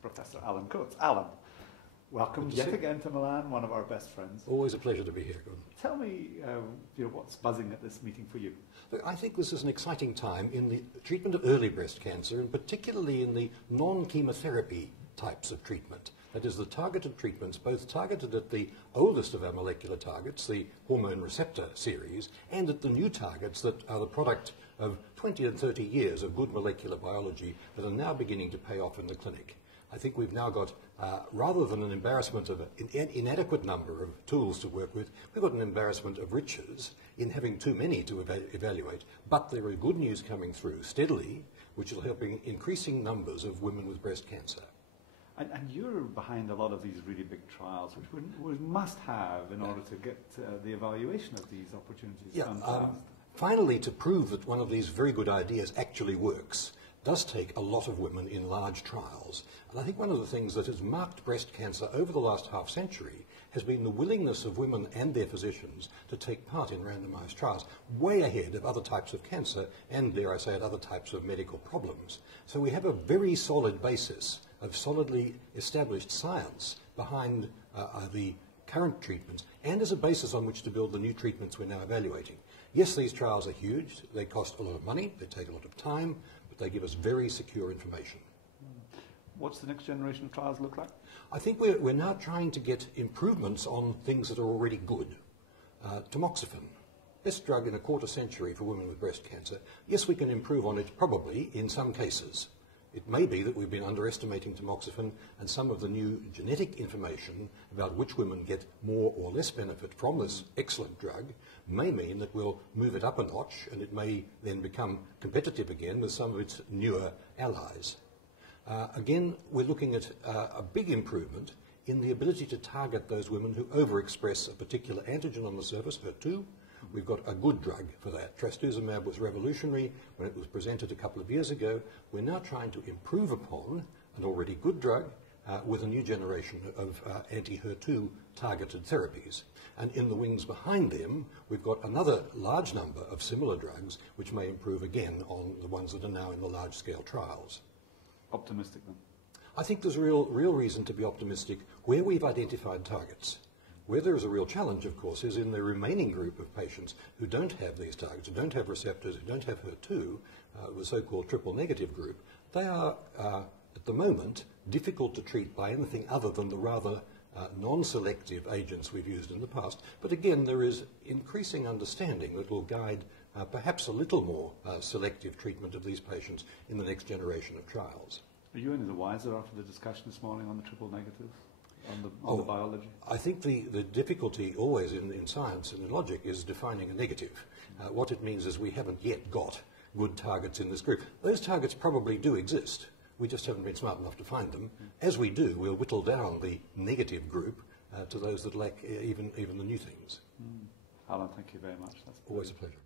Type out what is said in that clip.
Professor Alan Coates. Alan, welcome yet again to Milan, one of our best friends. Always a pleasure to be here, Gordon. Tell me what's buzzing at this meeting for you? Look, I think this is an exciting time in the treatment of early breast cancer, and particularly in the non-chemotherapy types of treatment. That is, the targeted treatments, both targeted at the oldest of our molecular targets, the hormone receptor series, and at the new targets that are the product of 20 and 30 years of good molecular biology that are now beginning to pay off in the clinic. I think we've now got, rather than an embarrassment of an inadequate number of tools to work with, we've got an embarrassment of riches in having too many to evaluate. But there is good news coming through steadily, which is helping increasing numbers of women with breast cancer. And you're behind a lot of these really big trials, which we must have in order to get the evaluation of these opportunities done fast. Finally, to prove that one of these very good ideas actually works does take a lot of women in large trials. And I think one of the things that has marked breast cancer over the last half century has been the willingness of women and their physicians to take part in randomized trials, way ahead of other types of cancer and, dare I say it, other types of medical problems. So we have a very solid basis of solidly established science behind the current treatments, and as a basis on which to build the new treatments we're now evaluating. Yes, these trials are huge, they cost a lot of money, they take a lot of time, but they give us very secure information. What's the next generation of trials look like? I think we're now trying to get improvements on things that are already good. Tamoxifen, best drug in a quarter century for women with breast cancer. Yes, we can improve on it probably in some cases. It may be that we've been underestimating tamoxifen, and some of the new genetic information about which women get more or less benefit from this excellent drug may mean that we'll move it up a notch, and it may then become competitive again with some of its newer allies. Again, we're looking at a big improvement in the ability to target those women who overexpress a particular antigen on the surface, HER2. We've got a good drug for that. Trastuzumab was revolutionary when it was presented a couple of years ago. We're now trying to improve upon an already good drug with a new generation of anti-HER2 targeted therapies. And in the wings behind them, we've got another large number of similar drugs which may improve again on the ones that are now in the large-scale trials. Optimistic then? I think there's real reason to be optimistic where we've identified targets. Where there is a real challenge, of course, is in the remaining group of patients who don't have these targets, who don't have receptors, who don't have HER2, the so-called triple-negative group. They are, at the moment, difficult to treat by anything other than the rather non-selective agents we've used in the past. But again, there is increasing understanding that will guide perhaps a little more selective treatment of these patients in the next generation of trials. Are you any the wiser after the discussion this morning on the triple-negative? On the biology? I think the difficulty always in science and in logic is defining a negative. What it means is we haven't yet got good targets in this group. Those targets probably do exist. We just haven't been smart enough to find them. As we do, we'll whittle down the negative group to those that lack even the new things. Alan, thank you very much. That's always a pleasure.